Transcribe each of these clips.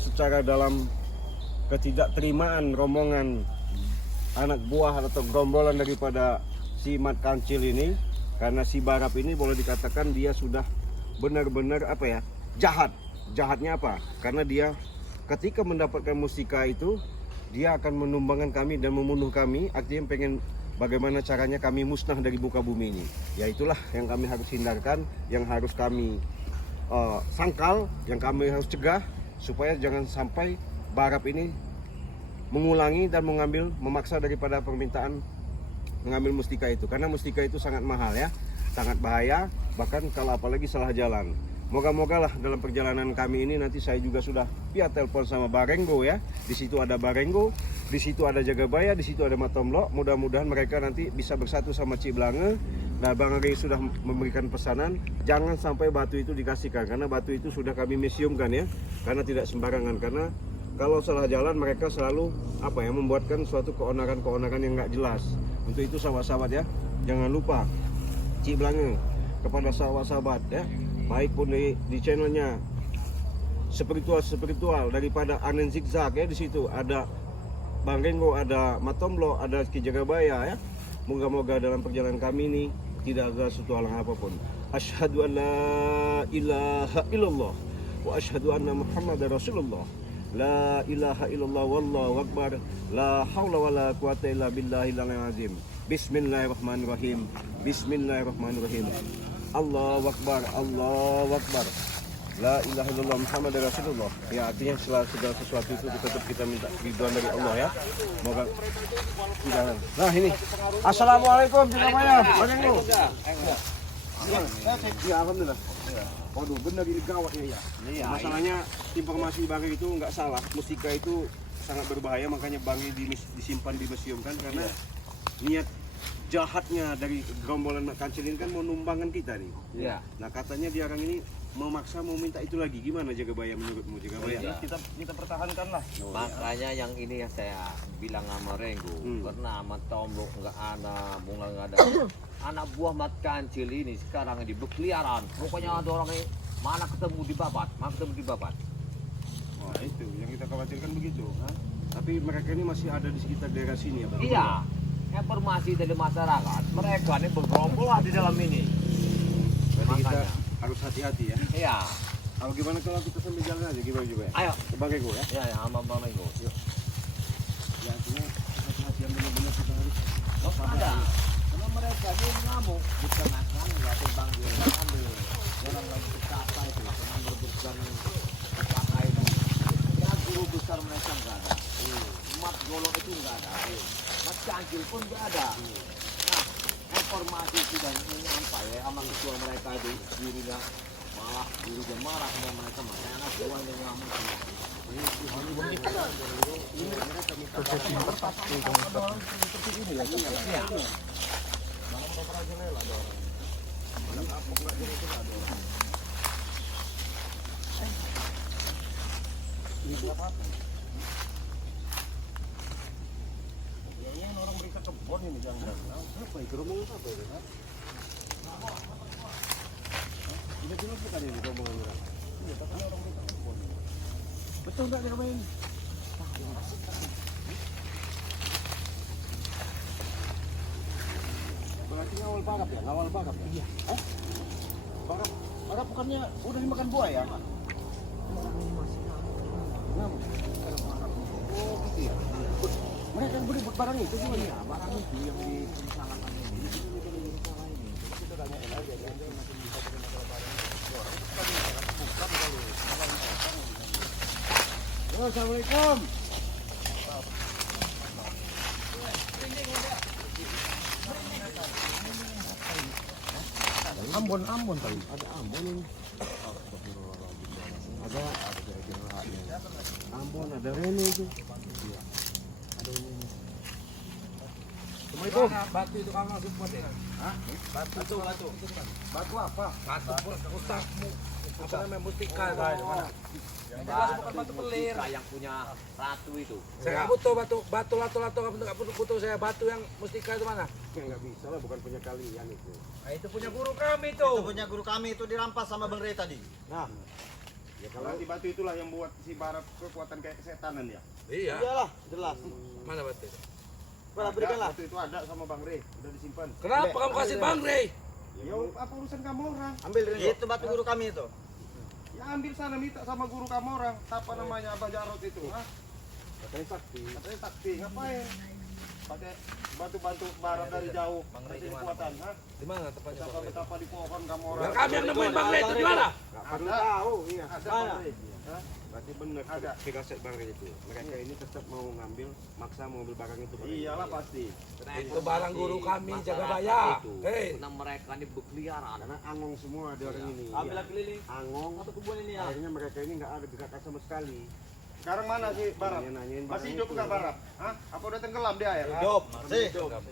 secara dalam ketidakterimaan rombongan anak buah atau gerombolan daripada si Mat Kancil ini, karena si Barap ini boleh dikatakan dia sudah benar-benar apa ya, jahat. Jahatnya apa? Karena dia ketika mendapatkan mustika itu, dia akan menumbangkan kami dan membunuh kami. Artinya pengen bagaimana caranya kami musnah dari muka bumi ini. Ya itulah yang kami harus hindarkan, yang harus kami sangkal, yang kami harus cegah supaya jangan sampai Barap ini mengulangi dan memaksa daripada permintaan mengambil mustika itu, karena mustika itu sangat mahal ya, sangat bahaya, bahkan kalau apalagi salah jalan. Moga-moga lah dalam perjalanan kami ini nanti saya juga sudah via telepon sama Barenggo ya. Di situ ada Barenggo, di situ ada Jagabaya, di situ ada Matomlo. Mudah-mudahan mereka nanti bisa bersatu sama Cik Blange. Nah, Bang Ari sudah memberikan pesanan, jangan sampai batu itu dikasihkan, karena batu itu sudah kami museumkan ya, karena tidak sembarangan. Karena kalau salah jalan mereka selalu apa ya, membuatkan suatu keonaran-keonaran yang nggak jelas. Untuk itu sahabat-sahabat ya, jangan lupa Cik Blange kepada sahabat-sahabat ya, baik pun di channelnya spiritual daripada Anen Zigzag ya, di situ ada Bang Renggo, ada Matomlo, ada Ki Jagabaya ya. Moga-moga dalam perjalanan kami ini tidak ada suatu halang apapun. Asyhadu an la ilaha illallah wa asyhadu anna Muhammadar Rasulullah. La ilaha illallah wallahu akbar. La haula wala quwata illa billahil azim. Bismillahirrahmanirrahim. Bismillahirrahmanirrahim. Allahu akbar, Allahu akbar. La ilaha illallah Muhammadar Rasulullah. Ya, artinya segala sesuatu itu tetap kita minta ridwan dari Allah ya. Moga jangan. Nah, ini. Assalamualaikum semuanya. Bagaimana? Ya, alhamdulillah. Waduh, benar ini gawat ya. Masalahnya informasi Bang itu nggak salah. Mustika itu sangat berbahaya, makanya Bang disimpan di museum kan, karena niat jahatnya dari gerombolan Mat Kancil ini kan mau numbangkan kita nih. Iya. Nah, katanya dia orang ini memaksa mau minta itu lagi. Gimana Jagabaya menurutmu Jagabaya? Ya. Kita pertahankan lah. Makanya yang ini yang saya bilang sama Renggo, karena Mat Tombo nggak ada, bunga nggak ada. Anak buah Mat Kancil ini sekarang di berkeliaran. Pokoknya ada orang ini mana ketemu di babat, mana ketemu di babat. Wah, itu yang kita khawatirkan begitu. Tapi mereka ini masih ada di sekitar daerah sini ya, Bang? Iya. Informasi dari masyarakat, mereka ini bergerombol di dalam ini. Berarti kita harus hati-hati ya. Iya. Kalau gimana kalau kita sambil jalan aja, gimana juga ya? Ayo. Ke Bang Renggo ya? Iya, ya, sama Bang Renggo. Yuk. Ya, artinya hati-hati yang benar-benar kita harus. Oh, ada. Karena mereka ini ngamuk, bukan akan nggak terbang di ambil. Orang lagi berkata itu, teman berbesar pakai itu. Ya, guru besar mereka nggak ada. Mat golok itu nggak ada. Mat Kancil pun nggak ada. Nah, informasi sudah nyampai ya sama ketua mereka itu, gurunya marah sama mereka, makanya anak buah yang ngamuk semua. Orang mereka kebon ini jangan. Apa itu rombongan apa itu? Ini jelas bukan ini rombongan orang. Iya, tapi orang mereka kebon. Betul enggak nih ini? Berarti ngawal Barap ya? Ngawal Barap ya? Iya. Barap bukannya udah dimakan buaya? Oh gitu ya? Mereka yang berebut barang itu gimana? Iya, barang itu yang disalahkan ini. Kita tanyain aja, jangan masih bisa dengan masalah barang. Assalamualaikum. Ambon tadi. Ada Ambon ini. Ada Ambon, ada Rene itu. Assalamualaikum. Batu itu kamu langsung buat ya? Hah? Batu. Batu apa? Batu rusakmu. Apa namanya mustika itu mana? Yang jelas bukan batu pelir. Yang punya ratu itu. Saya nggak butuh batu lato nggak butuh saya batu yang mustika itu mana? Ya nggak bisa lah, bukan punya kalian itu. Nah, itu punya guru kami tuh. Itu punya guru kami itu dirampas sama Bang Rey tadi. Nah, Ya kalau nanti batu itulah yang buat si Barat kekuatan kayak kesetanan ya. Iya. Iyalah, jelas. Mana batu? Bala berikanlah. Batu itu ada sama Bang Rey, udah disimpan. Kenapa kamu kasih Bang Rey? Ya apa urusan kamu orang? Ambil Ringo. Itu batu guru kami itu. Ya ambil sana minta sama guru kamu orang. Siapa namanya Abah Jarot itu? Hah? Katanya sakti. Katanya sakti. Ngapain? Pakai batu-batu Barat dari jauh. Kasih kekuatan. Hah? Di mana tempatnya? Betapa di pohon kamu orang. Yang kami yang nemuin Bang Rey itu di mana? Nggak perlu tahu. Iya. Ada Mana? Bang Rey. Hah? Berarti benar ada kaset Bang Rey itu. Mereka ini tetap mau ngambil, maksa mau ambil barang itu. Iyalah pasti. Itu barang guru kami jaga bayar. Hei. Karena mereka ini berkeliaran. Karena angong semua di orang ini. Ambil keliling. Angong. Satu kebun ini ya. Akhirnya mereka ini nggak ada gerakan sama sekali. Sekarang mana sih Barat? Iya, Masih hidup nggak Barat? Hah? Apa udah tenggelam di air? Hidup, masih.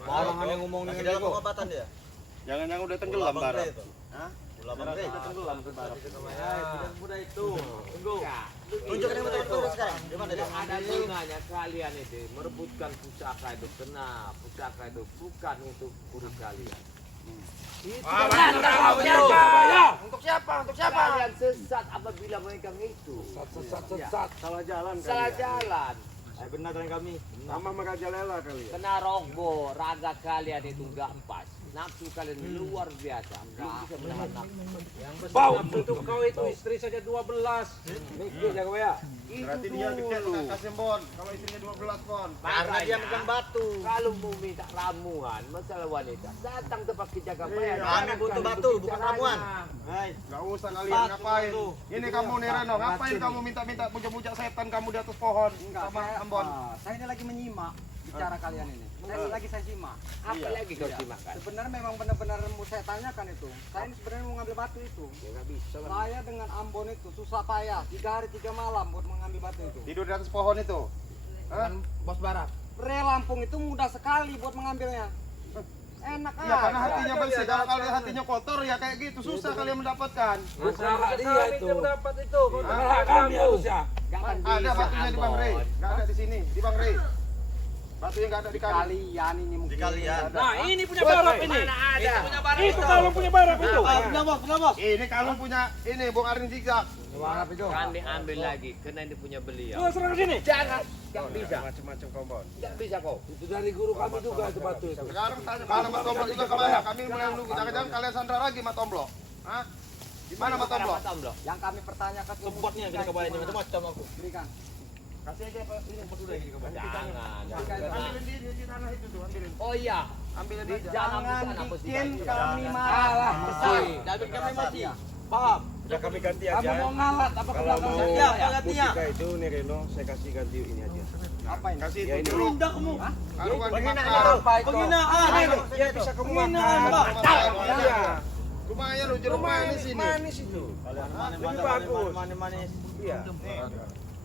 Orang yang ngomong dengan dalam pengobatan dia. Jangan-jangan udah tenggelam Bang Barat. Rey itu. Hah? Ulama Bang Rey. Udah tenggelam ke Barat. Tidak mudah itu. Tunggu. Ya, Tunjukkan yang betul-betul sekarang. Di mana dia? tidak ada gunanya kalian itu merebutkan pusaka itu, kena pusaka itu bukan untuk guru kalian. Untuk siapa? Untuk siapa? Kalian sesat apabila mereka itu Sesat. Salah jalan kali. salah ya? jalan. Benar dengan kami. Sama merajalela kali ya. Kena ronggo, raga kalian itu nggak pas. Nafsu kalian luar biasa. Nggak bisa menahan nafsu. Bau untuk kau itu istri saja 12. Mikir jaga ya. Berarti dia gede kasih bon. Kalau istrinya 12 bon. Karena dia megang batu. Kalau mau minta ramuan masalah wanita, datang tempat jaga bayar. Kami butuh batu, bukan ramuan. Hai. Gak usah kalian ngapain. Ini kamu nih Reno, ngapain kamu minta-minta puja-puja setan kamu di atas pohon sama Ambon? Saya ini lagi menyimak bicara kalian ini. Saya simak. Apa lagi kau simakan? Sebenarnya memang benar-benar mau saya tanyakan itu. Saya ini sebenarnya mau ngambil batu itu. Ya nggak bisa lah. Saya dengan Ambon itu susah payah 3 hari 3 malam buat mengambil batu itu. Tidur di atas pohon itu. Hah? Bos Barat. Lampung itu mudah sekali buat mengambilnya. Enak Ya karena aja. hatinya bersih. Kalau hatinya kotor ya kayak gitu susah kalian mendapatkan. Masalah dia itu. Masalah kami harusnya. Jangan Ada bisa, batunya di Bang Rey. Ambon. Nggak ada di sini, di Bang Rey. Batunya nggak ada di kali. Kalian ini mungkin. Di kalian. Nah ini punya barang ini. Mana ada? Itu kalau punya barang itu. Benar bos, benar bos. Ini kalung punya ini Bung Arin Zigzag. Kan diambil lagi, karena ini punya beliau. Coba serang sini. Jangan, nggak bisa, Macam-macam kompon. nggak bisa kau. Itu dari guru kami juga itu batu itu. Sekarang tanya mana Mat Tomblo juga kemana? Kami mulai menunggu. Jangan-jangan kalian sandra lagi Mat Tomblo. Hah? Di mana Mat Tomblo? Tomblo? Yang kami pertanyakan Sempatnya kita kebayang macam-macam aku. Berikan. Kasih aja Pak, ini udah ini kembali. Jangan. Ambilin di tanah itu tuh, ambilin. Oh iya, Ambilin di aja. jangan Jangan bos bikin di kami Alah, marah. besar. Jadi kami mati. Paham? Udah kami ganti Kamu aja. mau ngalat apa ke Kalau belakang mau saya? Ya, gantinya. musika itu nih Reno, saya kasih ganti ini aja. Apa ini? Kasih Ya, itu ini. dulu. Indah kamu. Karuan Penghinaan dimakan. apa itu? Penghinaan. Ya bisa kamu Penghinaan, makan. Pak. Iya. Lumayan lu jeruk manis ini. Manis itu. Lebih bagus. Manis-manis. Iya.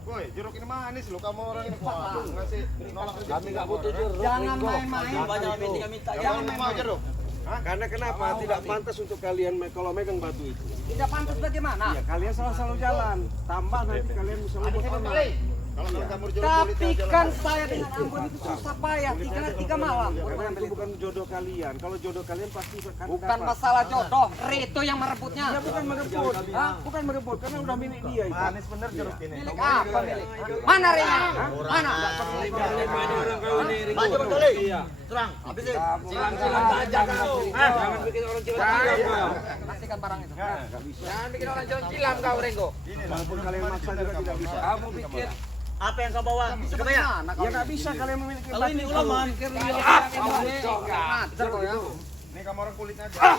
Woi, jeruk ini manis lu kamu orang ini waduh ngasih nolak rezeki. Kami nggak butuh jeruk. Jangan main-main. Banyak minta minta. Jangan mau jeruk. Karena kenapa? Tidak pantas untuk kalian kalau megang batu itu. Tidak pantas bagaimana? Ya kalian selalu jalan. Tambah nanti kalian bisa lompat online. Kalau kamu jeruk Tapi kan saya dengan Ambon itu susah payah 3 hari 3 malam buat Karena mengambil itu itu. bukan jodoh kalian. Kalau jodoh kalian pasti akan Bukan dapat. masalah jodoh, Rito yang merebutnya. Ya bukan merebut. Hah? Bukan merebut karena udah milik dia itu. Manis bener jeruk ini. Milik apa milik? Mana Rina? Mana? Maju betul. Iya. Terang. Habisin. Silang-silang aja kau. Jangan bikin orang cilang. Kasihkan barang itu. Nggak bisa. Jangan bikin orang cilang kau, Renggo. Walaupun kalian maksa juga tidak bisa. Kamu pikir Apa yang kau bawa? Sekebaya. Ya nggak bisa kalian memiliki Kalau ini ulama. Ini kamu orang kulit aja.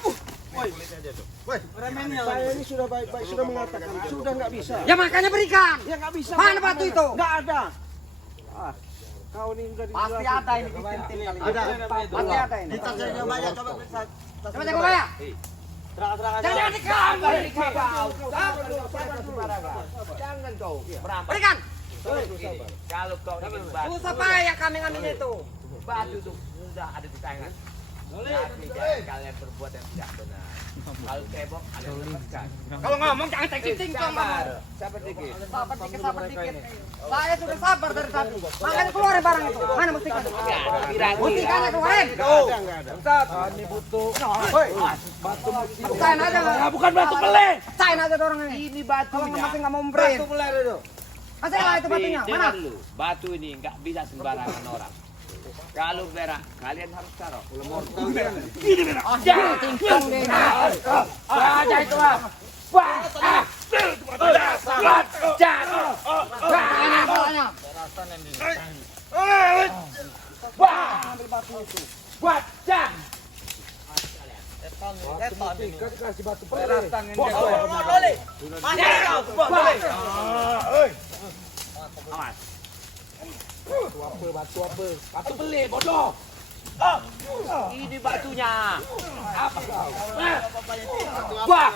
Kulitnya aja tuh. saya ini sudah baik-baik sudah mengatakan sudah nggak bisa. Ya makanya berikan. Ya nggak bisa. Mana batu itu? Nggak ada. Kau ini udah Pasti ada ini di tintin kali. Ada. Pasti ada ini. Di tasnya banyak. Coba periksa. Coba tengok ya. Terang-terang aja. Jangan dikambal Jangan kau merampas. Berikan. Kalau kau ingin batu, Susah payah kami ngambil itu. batu itu sudah ada di tangan. Tapi jangan kalian berbuat yang tidak benar. Kalau cebok kalian lepaskan. Kalau ngomong jangan cincong. Sabar dikit. Sabar dikit. Saya sudah sabar dari tadi. Makanya keluarin barang itu. Mana mustika? Mustikanya keluarin. Enggak ada. Ini butuh. Pecahin aja. Bukan batu beli. Pecahin aja orang ini. Ini Kalau batunya. masih nggak mau memberi. Batu beli itu. Kasih lah itu batunya. Mana? Dengar lu, batu ini nggak bisa sembarangan orang. Kalau berak, kalian harus taruh. Oh, jangan cincong deh. Aja itu lah. Wah, Mana bolanya? Ambil batu itu. Kasih batu beli. awas. Batu apa? Batu beli bodoh. Ini batunya. Wah.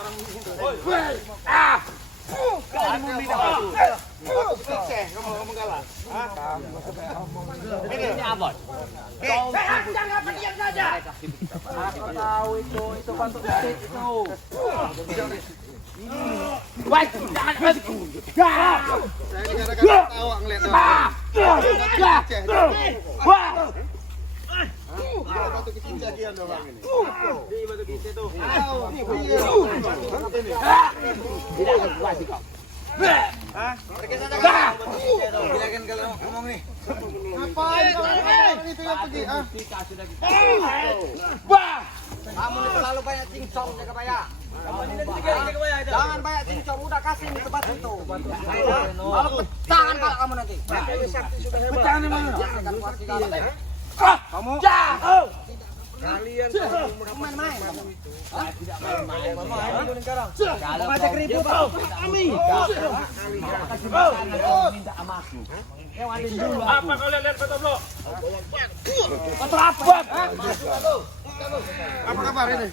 Kalian mau minta batu. Ini abot. Jangan apa diam saja. Aku tahu itu batu kecil itu. Wah, jangan. Tawa ngeliat batu kecil cakian doang ini. Di batu kecil tuh. Tidak akan kuat kau. Silakan kalau ngomong nih. Ngapain kau itu yang pergi? Kamu ini terlalu banyak cincong ya kebaya. Jangan banyak cincong, udah kasih nih ke batu itu. Kalau pecahan pala kamu nanti. Pecahan di mana? Kamu Kalian main-main. Kalau Ngajak ribut. minta amaku. Yang ada dulu. apa kalian lihat batu blok? Apa kabar ini?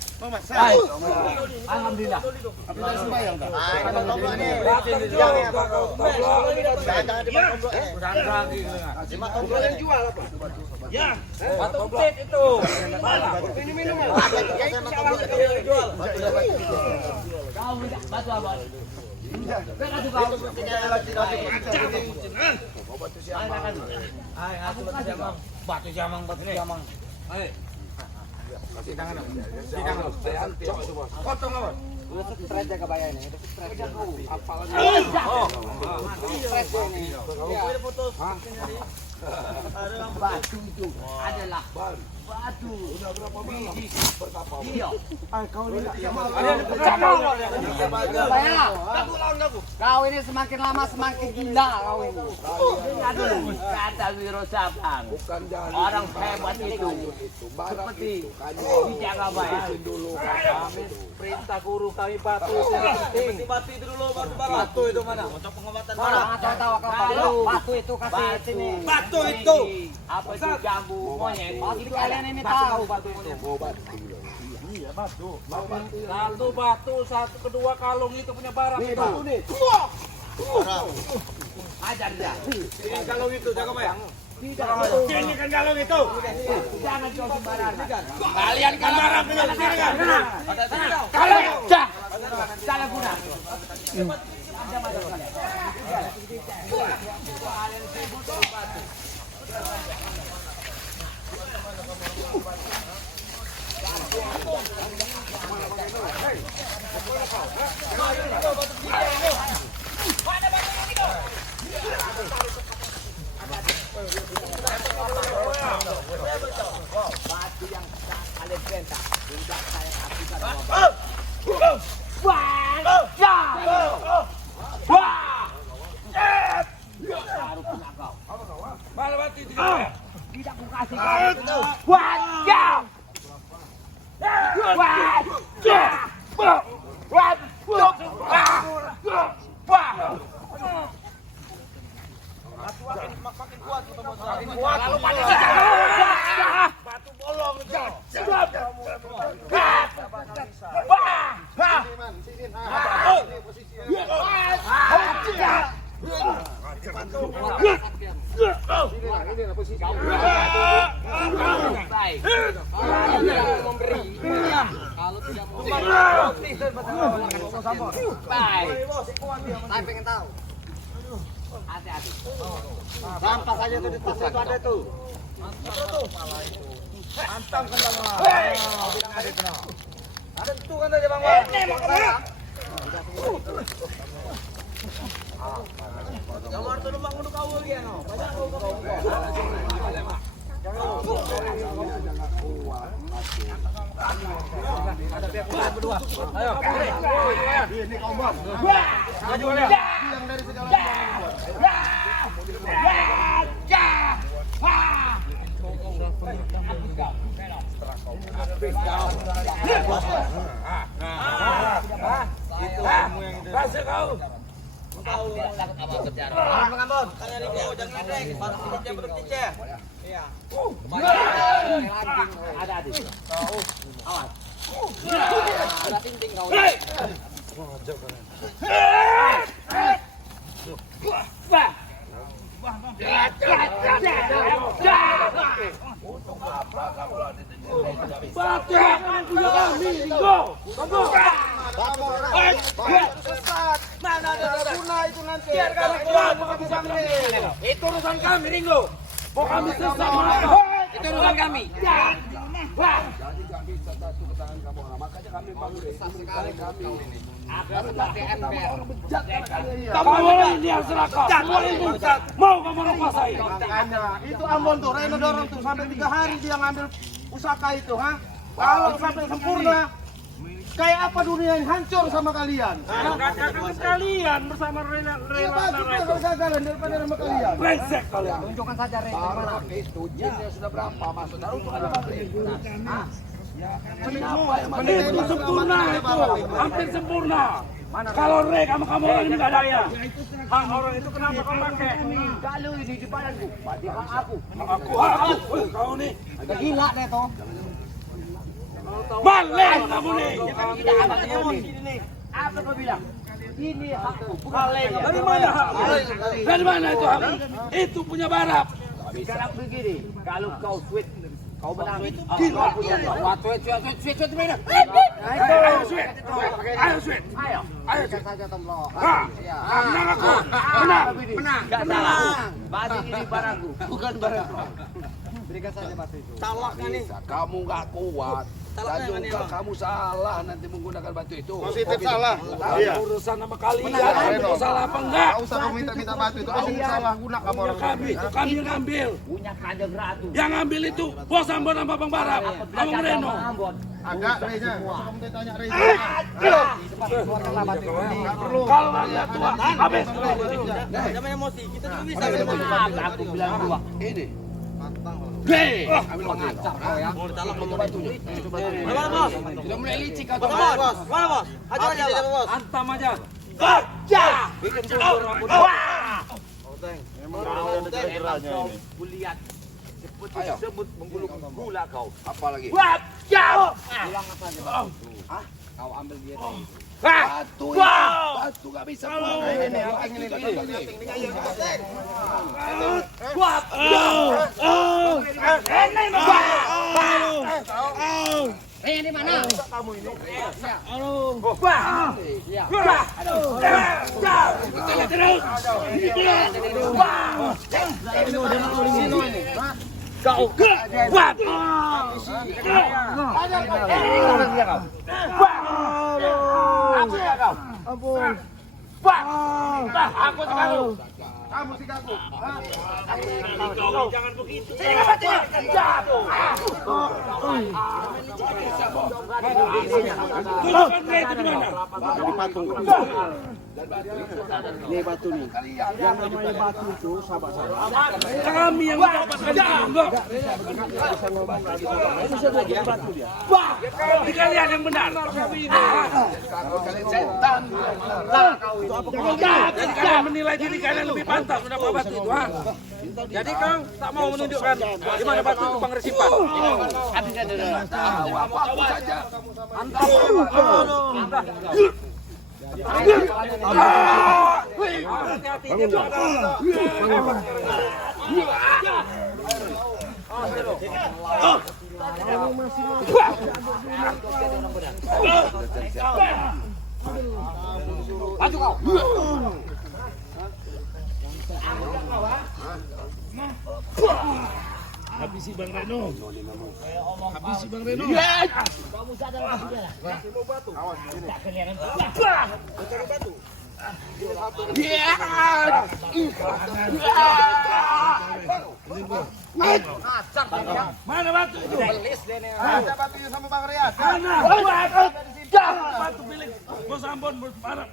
Alhamdulillah. Batu kecil itu. Kau minta batu apa? Batu kau. Batu jamang. Potong apa? Udah stres ya kebaya ini. Udah stres. Stres ini. Batu itu adalah batu. Iya. Kebaya. Kau ini semakin lama semakin gila kau ini. Dengar dulu kata Wiro Sabang. Orang hebat itu seperti dijaga baik. Perintah guru kami batu itu penting. Batu itu dulu batu itu mana? Untuk pengobatan Orang tahu kepala. Batu itu kasih sini. Batu itu. Apa itu jambu monyet? Jadi kalian ini tahu batu ini. Satu batu, satu kedua kalung itu punya barang itu. Ajar dia. Ini kalung itu jaga bayang. Ini kan kalung itu. Jangan kau sembarangan. Kalian kan barang punya sendiri kan? Kalau salah guna. Batu yang kalian perintah tidak saya kasihkan sama Bapak. Baru punya kau. Mana batu itu? Tidak ku kasih kau. Wajah. Lalu pada batu bolong itu. Kalau tidak mau saya pengen tahu. Hati-hati. Rampas aja tuh di tas itu ada tuh. Antang kendang mah. Tentu kan aja Bang Wan. Jamar tuh numpang kudu kawul dia no. Banyak kau. Ada pihak berdua. Ayo. Ini kaum bom. Maju dia. Yang dari segala. Itu kamu yang itu. Kasih kau. Tahu apa kerjaan. Pengambon, kalian itu jangan ledek, baru tidaknya belum ticer. Iya. Ada adik. Awas. Ada ting-ting kau. Mana ada guna itu nanti. Biarkan aku bisa ambil. Itu urusan kami, Ringo. Mau kami sesat mana? Itu urusan kami. Kamu ini yang seraka. Mau kamu kuasai. Itu Ambon tuh, Reno dorong tuh sampai 3 hari dia ngambil pusaka itu, ha? Kalau sampai sempurna, kayak apa dunia yang hancur sama kalian? Katakan kalian bersama Reno. Iya bagus kalau gagalan daripada sama kalian. Brengsek kalian. Tunjukkan saja Reno mana. Itu jinnya sudah berapa masuk dalam untuk ada pabrik. Itu sempurna itu, hampir sempurna. Kalau Rek sama kamu orang ini nggak ada ya. Hak orang itu kenapa kau pakai? Kalau ini di badanku, berarti hak aku. Aku, kau nih. Gila deh toh. Balik kamu nih. Tidak ada emosi ini. Apa kau bilang? Ini hakku. Balik. Dari mana hakmu? Dari mana itu hakmu? Itu punya Barap. Sekarang begini, kalau kau sweet, kau menang. Gila punya. Sweet mana? Ayo sweet. Ayo sweet. Ayo. Ayo Berikan saja tomblok. menang aku. Menang. Gak salah. Batu ini barangku, bukan barangku. Berikan saja batu itu. Salahnya nih. Kamu nggak kuat. Dan juga kamu salah nanti menggunakan batu itu. Positif salah. Iya. Urusan sama kalian. Itu salah apa enggak? Enggak usah minta batu itu. Kamu salah guna kamu orang. Kami itu kami yang ngambil. Punya Kanjeng Ratu. Yang ngambil itu Bos Ambon sama Bang Barap. Kamu Reno. Agak Reza. Kamu tanya Reza. Enggak perlu. Kalau nggak tua habis. Jangan emosi. Kita juga bisa. Aku bilang dua. Ini. Hei. Ambil batu. Itu batunya. Mana bos? Sudah mulai licik kau. Mana bos? Mana bos? Hajar aja bos. Antam aja. Baca. Bikin bubur rambut. Wah. Kau Kulihat. Sebut menggulung gula kau. Apa lagi? Baca. Pulang apa aja? Kau ambil dia. Batu. Batu nggak bisa. ini. Ini mana? Kamu ini. Kau kuat. Ampun. Aku sekarang. Kamu sih kaku. Jangan begitu. Sini nggak mati. Jatuh. Tujuan mereka di mana? Di patung. Ini batu nih. Yang namanya batu itu sahabat-sahabat. Kami yang mendapatkan enggak. Wah, di kalian yang benar. Kalian setan. Jadi kalian menilai diri kalian lebih pantas mendapat batu itu, ha? Jadi Kang tak mau menunjukkan di mana batu itu Bang Resipa. Maju kau. Habisi Bang Reno. Habisi Bang Reno. Kamu sadar sudah. Tak kelihatan. Mana batu itu? Ada batunya sama Bang Rias. Mana? Batu milik Bos Ambon, Bos Barat.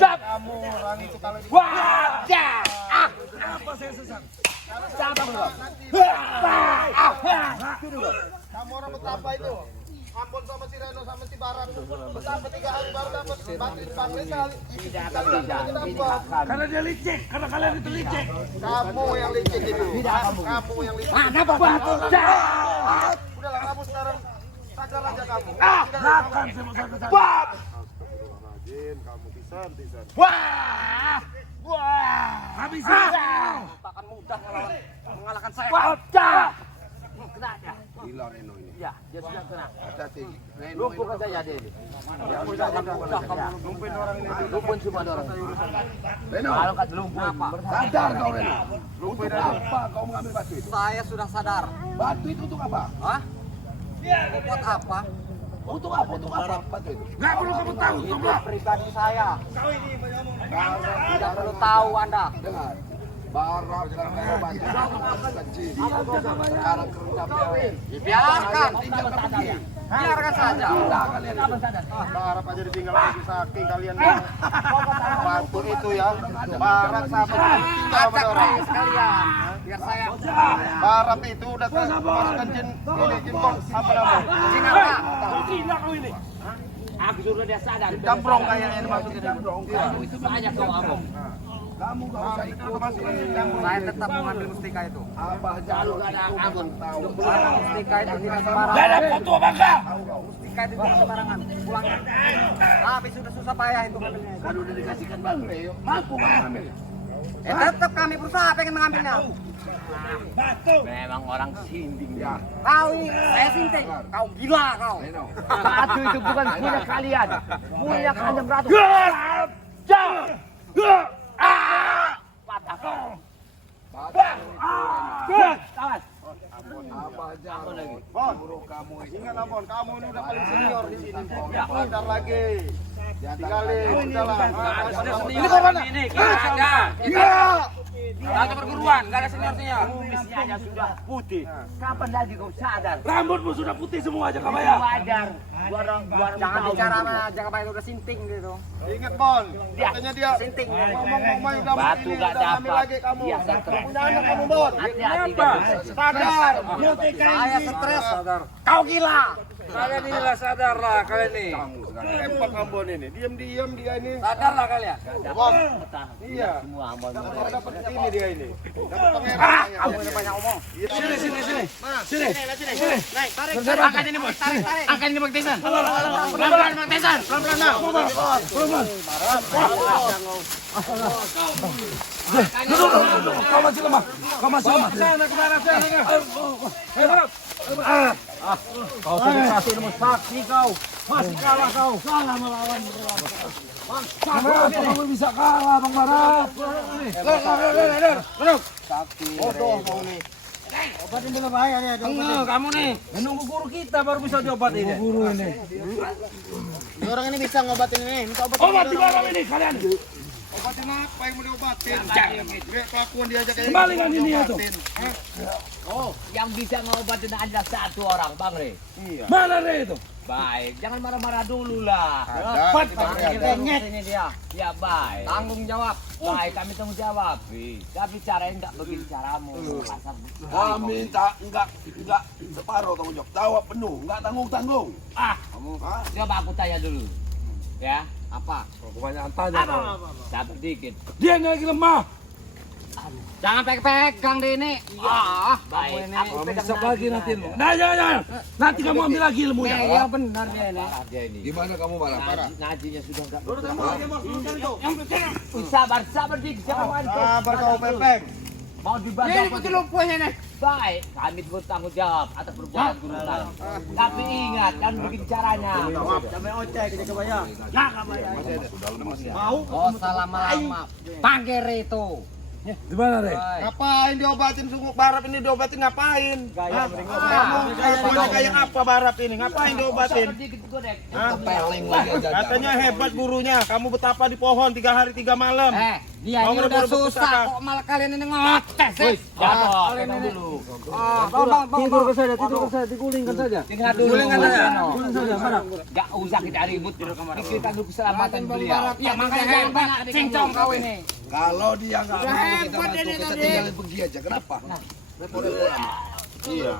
Kamu orang itu kalau di Apa saya sesat? kamu orang betapa itu. Ambon sama si Reno sama si Barat. Betapa 3 hari baru dapat batu Bang Rias. Karena dia licik, karena kalian itu licik. Kamu yang licik itu. Kamu yang licik. Mana batu? Udahlah kamu sekarang sadar aja kamu. Makan saya mau sadar. Kamu pisan. Habisi. Takkan mudah mengalahkan saya. Kena aja. Gila Reno ini. Ya, dia sudah kena. Hati-hati. Reno ini. Lumpuhkan saja dia ini. Ya, sudah kamu Lumpuhin orang ini. lumpuhin semua orang. Reno. Kalau nggak lumpuh apa? Sadar kau Reno. Lumpuhin apa kau mengambil batu itu? Saya sudah sadar. Batu itu untuk apa? Hah? Buat apa? Untuk apa? Untuk apa batu itu? Nggak perlu kamu tahu, Itu coba. pribadi saya. Tidak perlu tahu Anda. Dengar. Barat dan batu kecil. Sekarang kerendamnya. Biarkan. Biarkan saja. Barat aja ditinggal lagi saking kalian. Batu itu ya. Barat sampai tinggal pada orang. Sekalian. Biar saya. Barat itu udah masukkan jin bom apa namanya? Jin apa? Gila kau ini. Aku suruh dia sadar. Damprong kayaknya dimasukin. Itu saja kau ngomong. Kamu gak usah ikut masukin damprong. Saya tetap mengambil mustika itu. Apa jalur Kalau ada itu ampun. tahu. Mustika itu tidak Gak sembarangan. ada foto bangga. Mustika itu tidak sembarangan. Pulangnya. Tapi sudah susah payah itu ngambilnya. Kan udah dikasihkan Bang Reo, mampu kan ngambil. Tetap kami berusaha pengen mengambilnya. Batu. Memang orang sinting Ya, Kau ini, saya sinting. Kau gila kau. Reno. Batu itu bukan punya kalian. Punya Kanjeng Ratu. Patah kau. Tahan. Apa aja? Bon, kamu ingat lah Bon, kamu ini udah paling senior di sini. Bentar lagi. Tinggalin, udahlah. Ini korban ini. Kita ada perguruan, nggak ada senior-senior. Kumisnya aja sudah putih. Kapan lagi kau sadar? Rambutmu sudah putih semua aja Kabaya. Wajar. Jangan bicara sama jangan pakai udah sinting gitu. Ingat Bon, katanya dia Sinting. ngomong main kamu Batu ini nggak udah ambil dapat. lagi kamu. Iya, stres. Punya anak kamu Bon. Hati-hati. Sadar. Saya stres. Kau gila. Kalian inilah sadarlah kalian nih. Empat Ambon ini, diam-diam dia ini. Sadarlah kalian. Bon, iya. Semua ambon. Dapat ini dia ini. Dapat pangeran. Kamu ini banyak omong. Angkat ini bos. Angkat ini Bang Tesan. Pelan-pelan Bang Tesan. Pelan-pelan nah. Kau masih lemah. Kau masih lemah. Sana ke barat sana. Kau sudah kasih ilmu saksi kau. Masih kalah kau. Kalah melawan kamu bisa kalah Bang Barat. Bodoh kau nih. Obatin dulu bahaya nih. Kamu nih. Menunggu guru kita baru bisa diobatin. Guru ini. Ini orang ini bisa ngobatin ini. Minta obat. Obat di malam ini kalian. Obatin apa yang mau diobatin? Lihat kelakuan dia aja kayak Kembalikan ini ya tuh. Oh, yang bisa ngobatin ada satu orang, Bang Re. Mana Re itu? Baik, jangan marah-marah dulu lah. Ada, Cepat, di Bang Re ada. Bengek ini dia. Ya baik. Tanggung jawab. Baik, kami tanggung jawab. Tapi caranya enggak begini caramu. Kasar. Kami enggak separuh tanggung jawab, jawab penuh, enggak tanggung-tanggung. Kamu coba aku tanya dulu. Ya, apa? Kebanyakan tanya. Satu dikit. Dia nggak lagi lemah. Aduh, Jangan pegang deh ini. Ah, Baik, kamu ini. aku pegang lagi nanti lu. Nah, jangan. Nanti kamu ambil lagi ilmunya. Iya benar dia ini. Gimana kamu marah? Najinya sudah enggak. Sabar, sabar dik, jangan Sabar kau Pepeng. mau dibantu. Ini betul lumpuhnya nih. Baik, kami bertanggung jawab atas perbuatan guru saya. Tapi ingat, kan begini caranya. Sampai oceh kita coba ya. Oh, salah lama. Panggil itu. Di mana, Re? Ngapain diobatin sungguh Barap ini diobatin ngapain? Gaya Kamu kayak apa Barap ini? Ngapain diobatin? Peleng lagi aja. Katanya hebat gurunya. Kamu betapa di pohon 3 hari 3 malam. Dia Mau ini udah merebut susah pusaka. kok malah kalian ini ngotes sih. Jatuh, Kalian pegang ini. dulu. Tidur ke saja, digulingkan saja. Tinggal dulu. Gulingkan saja. Enggak usah kita ribut. Kita dulu keselamatan beliau. Ya makanya hebat cincong kau ini. Kalau dia nggak mau kita bantu, kita tinggalin pergi aja. Kenapa? Iya.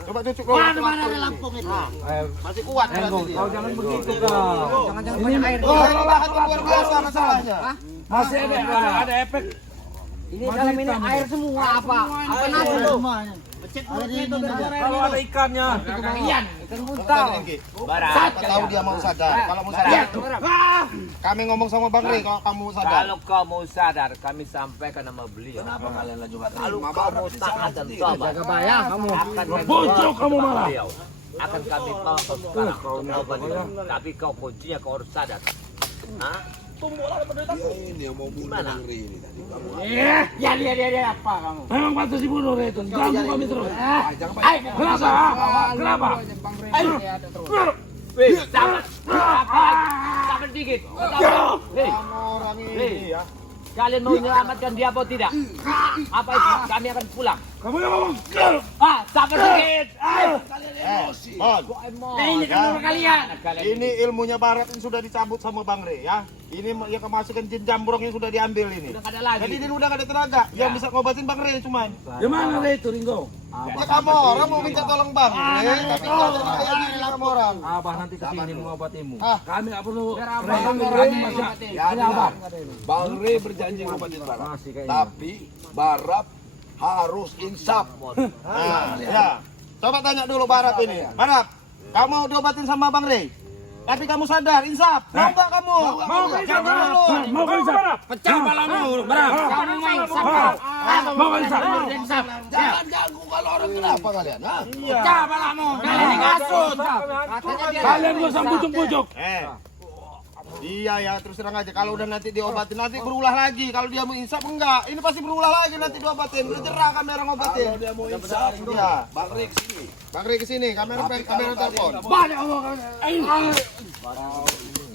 Coba cucuk dulu. Mana ada Lampung itu? Masih kuat berarti dia. Kau jangan begitu kau. Jangan banyak air. Oh, kelelahan itu luar biasa masalahnya. Masih ada efek. Ini dalam ini air semua apa? Apa nasi itu? Kalau ada ikannya. Ikan buntal. Siapa tahu dia mau sadar. Kalau mau sadar, kami ngomong sama Bang Rey kalau kamu sadar. Kalau kau mau sadar, kami sampaikan nama beliau. Kenapa kalian juga kalau kau mau taat dan tobat, Jaga bayang kamu. akan Bocok kamu malah. beliau. Akan kami bawa kau sekarang untuk obat. Tapi kau kuncinya kau harus sadar. Hah? Ini yang mau bunuh Bang Rey ini tadi. Ya dia apa kamu? Memang pantas dibunuh, Re. Itu ganggu kami terus. Kenapa? Kenapa? Sabar dikit. Orang ini ya. Kalian mau menyelamatkan dia atau tidak? Apa itu? Kami akan pulang. Kamu yang ngomong. Sabar dikit. Mon, Ini kan kalian. ini ilmunya Barat ini sudah dicabut sama Bang Rey ya. Ini yang kemasukan jin jambrong yang sudah diambil ini. Udah nggak ada lagi. Jadi dia udah gak ada tenaga. Yang bisa ngobatin Bang Rey cuman. Di mana, Re, itu, Ringo? Ya kamu orang mau minta tolong Bang Rey, tapi kau jadi kayak gini kamu orang. Abah nanti kesini mengobatimu. Ah. Kami nggak perlu. Kami masih Bang Rey berjanji ngobatin Barap. Tapi Barap harus insaf. Nah, ya. Coba tanya dulu Barap ini. Barap, kamu mau diobatin sama Bang Rey? Tapi kamu sadar, insaf. Mau nggak kamu? Mau kan insaf? Jawab dulu. Mau kan insaf? Pecah kepalamu, Barap. Kamu main Mau kan insaf? Jangan ganggu kalau orang kenapa kalian? Hah? Pecah palamu. Kalian ini ngasut. Kalian gak usah bujuk-bujuk. Iya ya, terus terang aja. Kalau udah nanti diobatin, nanti berulah lagi. Kalau dia mau insaf enggak, ini pasti berulah lagi nanti diobatin. Udah jerah kamera ngobatin. Kalau dia mau insaf, Iya. Bang Rey kesini. Bang Rey kesini, kamera telepon. Banyak omongan.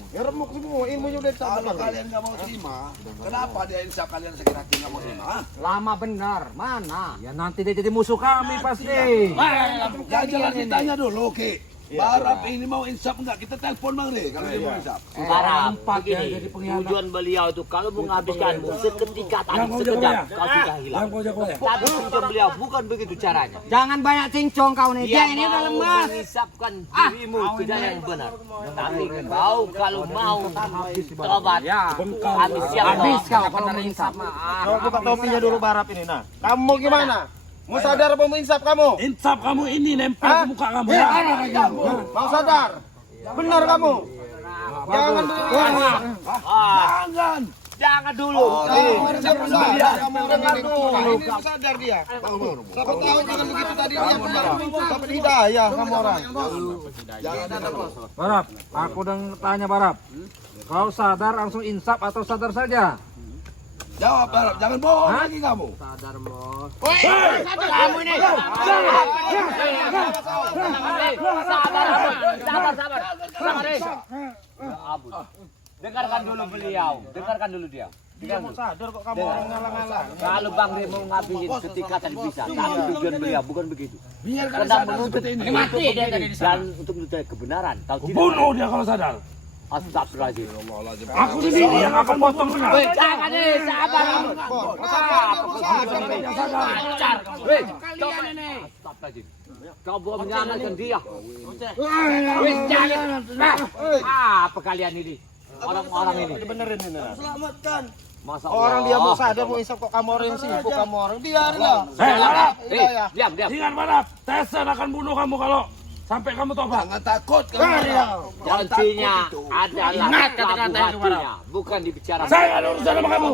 Ya remuk semua, ilmunya udah dicabut Kalau Bang Rey. kalian nggak mau terima, kenapa dia insaf kalian sakit hati nggak mau terima? Hah? Lama benar. Mana? Ya nanti dia jadi musuh kami pasti. Ya jelas ditanya dulu, Ki. Barap ini mau insaf enggak? Kita telepon Bang Rey kalau dia mau insaf. Barap, Ya, begini, jadi pengkhianat. tujuan beliau itu kalau menghabiskanmu seketika tadi Yang kau jago sekejap ya? kau sudah hilang. Yang kau jago ya? Tapi tujuan beliau bukan begitu caranya. Jangan banyak cincong kau nih. Dia ini udah mau lemas. mengisapkan dirimu ke jalan yang benar. Tapi kau kalau mau tobat, kami siap Habis tobat. kau kalau menginsap. Coba buka topinya dulu Barap ini. Nah, kamu mau gimana? Mau sadar apa mau insaf kamu? Insaf kamu ini nempel Hah? ke muka kamu. Ya, Ya. mau sadar? Benar kamu? Jangan Jangan, jangan dulu. dia sadar kamu orang ini. Ini sadar dia. Siapa tahu jangan begitu tadi dia benar. Dapat hidayah kamu orang. Barap, aku udah tanya Barap. Kau sadar langsung insaf atau sadar saja? Jawab Barap, jangan bohong lagi kamu. Kamu ini. Dengarkan dulu beliau, dengarkan dulu dia. Dia mau sadar kok kamu orang ngalang-ngalang. Kalau Bang Rey mau ngabisin ketika tadi bisa, tapi tujuan beliau bukan begitu. Biarkan Sedang menuntut ini dan untuk menuntut kebenaran. Tahu tidak? Bunuh dia kalau sadar. Astagfirullahaladzim. Aku sendiri yang akan potong dia. Jangan deh, sabar kamu. Astagfirullahaladzim. Kau belum menyelamatkan dia. Wis jangan. Apa kalian ini? Orang-orang ini. Benerin ini. Masa Orang dia mau sadar mau isap kok kamu orang yang sibuk kamu orang biarin lah. Barap. Diam. Ingat Barap, Tesen akan bunuh kamu kalau sampai kamu tobat. Jangan takut kamu. Kuncinya adalah Ingat kata-kata itu, Barap. hatinya, bukan dibicarakan. Saya nggak ada urusan sama kamu.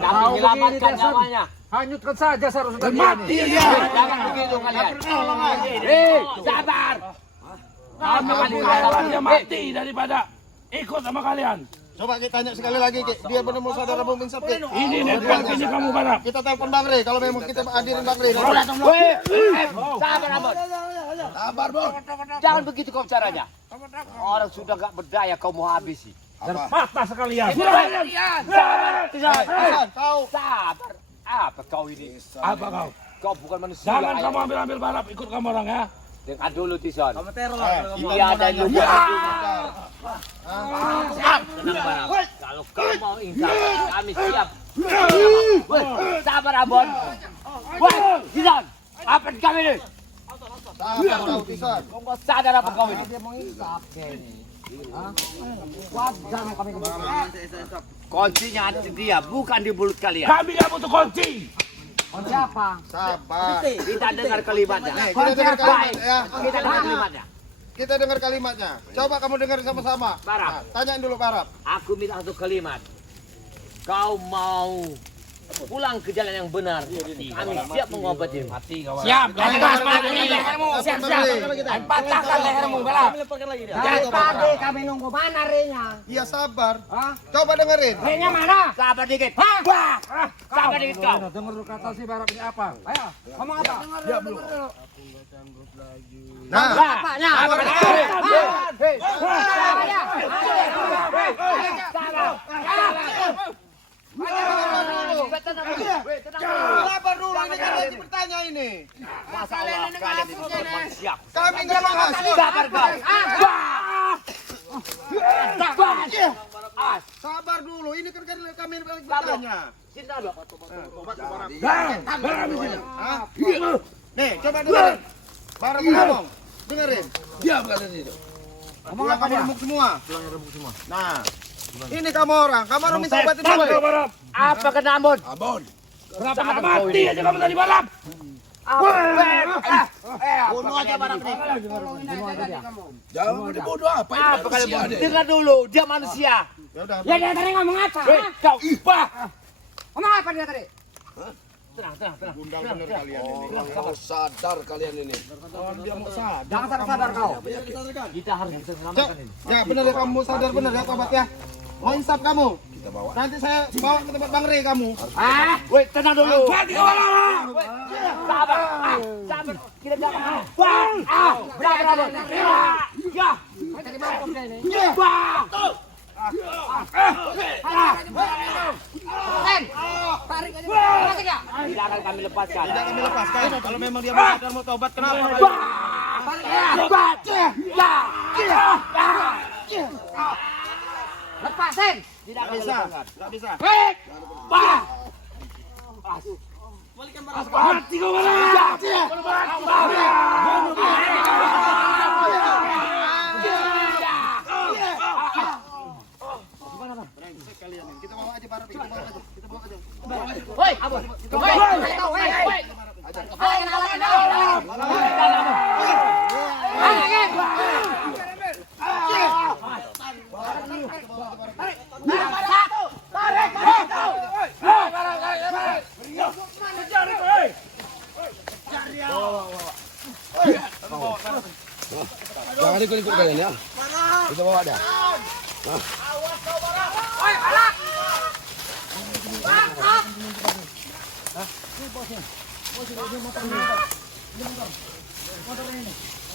Tapi menyelamatkan nyawanya. Hanyutkan saja seharusnya Mati dia. dia. Jangan begitu kalian. Sabar. Kami lebih rela dia mati daripada ikut sama kalian. Coba kita tanya sekali lagi, Ki. Dia benar mau saudara mau insap, Ki. Ini network ini kamu Barap. Kita telepon Bang Rey kalau memang kita hadirin Bang Rey. Sabar, Abon. Sabar, Bon. Jangan begitu kau caranya. Orang sudah gak berdaya kau mau habisi. Dan patah sekalian. Hasan, kau Sabar. Apa kau ini? Apa kau? Kau bukan manusia. Jangan kamu ambil Barap, ikut kamu orang ya. Dengar dulu Tison. itu Dia ada yang lupa. Tenang, Barang. Kalau kau mau insaf, kami siap. Sabar Abon. Tison. Apa kami ini? Sabar kau, Tisan. Kau sadar apa kau ini? Kuncinya ada di dia, bukan di mulut kalian. Kami nggak butuh kunci. Sabar. Kita dengar kalimatnya. Nih, kita dengar kalimat ya. Kita dengar kalimatnya. Kita dengar kalimatnya. Coba kamu dengar sama-sama. Barap. Tanyain dulu Barap. Aku minta satu kalimat. Kau mau pulang ke jalan yang benar. Kami siap mengobati. Siap. Lehermu. Siap. Patahkan lehermu Barap. Tadi kami nunggu mana Renya? Iya sabar. Coba dengerin. Renya mana? Sabar dikit. Sabar dikit kau. Dengar dulu kata si Barap ini apa? Ayo, ngomong apa? Nah, Bapaknya. sabar dulu ini kan lagi bertanya ini. Masalah kalian itu teman siap. Kami nggak makasih. Sabar kau. Sabar dulu. Ini kan kami lagi bertanya. Cinta dong. Barap di sini. Hah? Nih, coba dengerin. Barap ngomong. Dengerin. Diam kalian itu. Ngomong apa dia? Semua. Nah, ini kamu orang minta obat itu. Setan kau Barap. Apa kena Ambon? Abon. Kenapa nggak mati aja kamu tadi Barap? Bunuh aja barang ini. Jangan dibodoh apa ini Apa kalian manusia bunuh? deh. Dengar dulu, dia manusia. Ya udah. Ya dia tadi ngomong apa? Kau. Ngomong apa dia tadi? Tenang. Gundal bener kalian ini. Mau sadar kalian ini. Jangan sadar kau. Kita harus bisa selamatkan ini. Ya benar ya kamu sadar benar ya tobat ya. Mau insaf kamu. Nanti saya bawa ke tempat Bang Rey kamu. Wait, tenang dulu. Mati kau Barap. Sabar. Sabar. Kita jangan. Berapa Ambon? Ya. Tidak akan kami lepaskan. Tidak kami lepaskan. Kalau memang dia mau sadar mau tobat kenapa? Lepasin. Tidak Nggak akan bisa. lepaskan. Nggak bisa. Mati kau Barap. Kita bawa aja Barap. Kita bawa aja. Woi, Abon. Woi. Jangan ikut kalian ya. Kita bawa dia.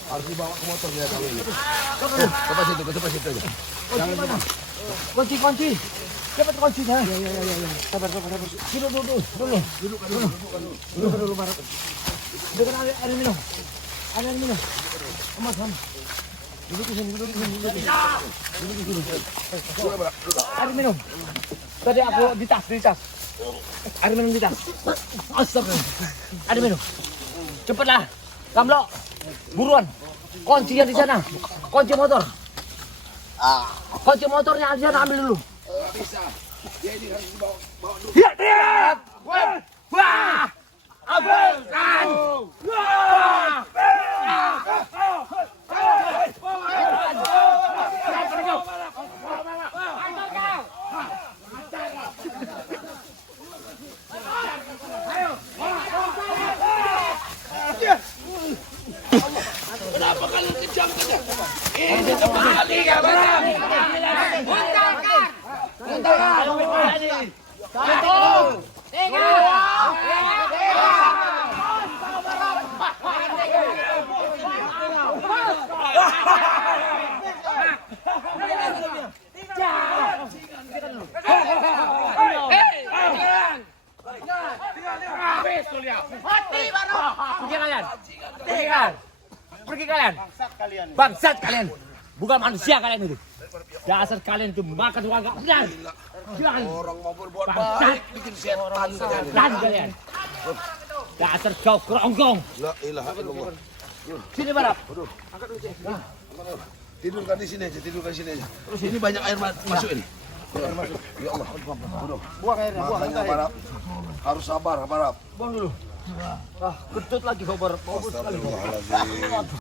Harus dibawa ke motor dia kalau ini. Ke tempat situ aja. Jangan Kunci. Dapat kuncinya. Ya. Sabar. Duduk Barap. Dengan air minum. Amas. Duduk di sini. Air minum. Tadi aku di tas. Air minum di tas. Astagfirullah. Air minum. Cepatlah. Kamlo. Buruan. Kuncinya di sana. Kunci motor. Kunci motornya di sana ambil dulu. Lihat lihat. Wah. Abaikan. Wah. Kenapa kalian kejam saja? Ini kembali ya barang. Pergi kalian. Bangsat kalian. Bukan manusia kalian itu. Dasar kalian itu makan warga. Jangan. Orang mau berbuat baik bikin setan kalian. Dasar kau keronggong. La ilaha illallah. Sini Barap. Tidurkan di sini aja, tidurkan di sini aja. Terus ini banyak air masukin. Ya Allah. Buang airnya, buang. Makanya Barap harus sabar, Barap. Buang dulu. Ah, kentut lagi kau Barap. Astagfirullahaladzim.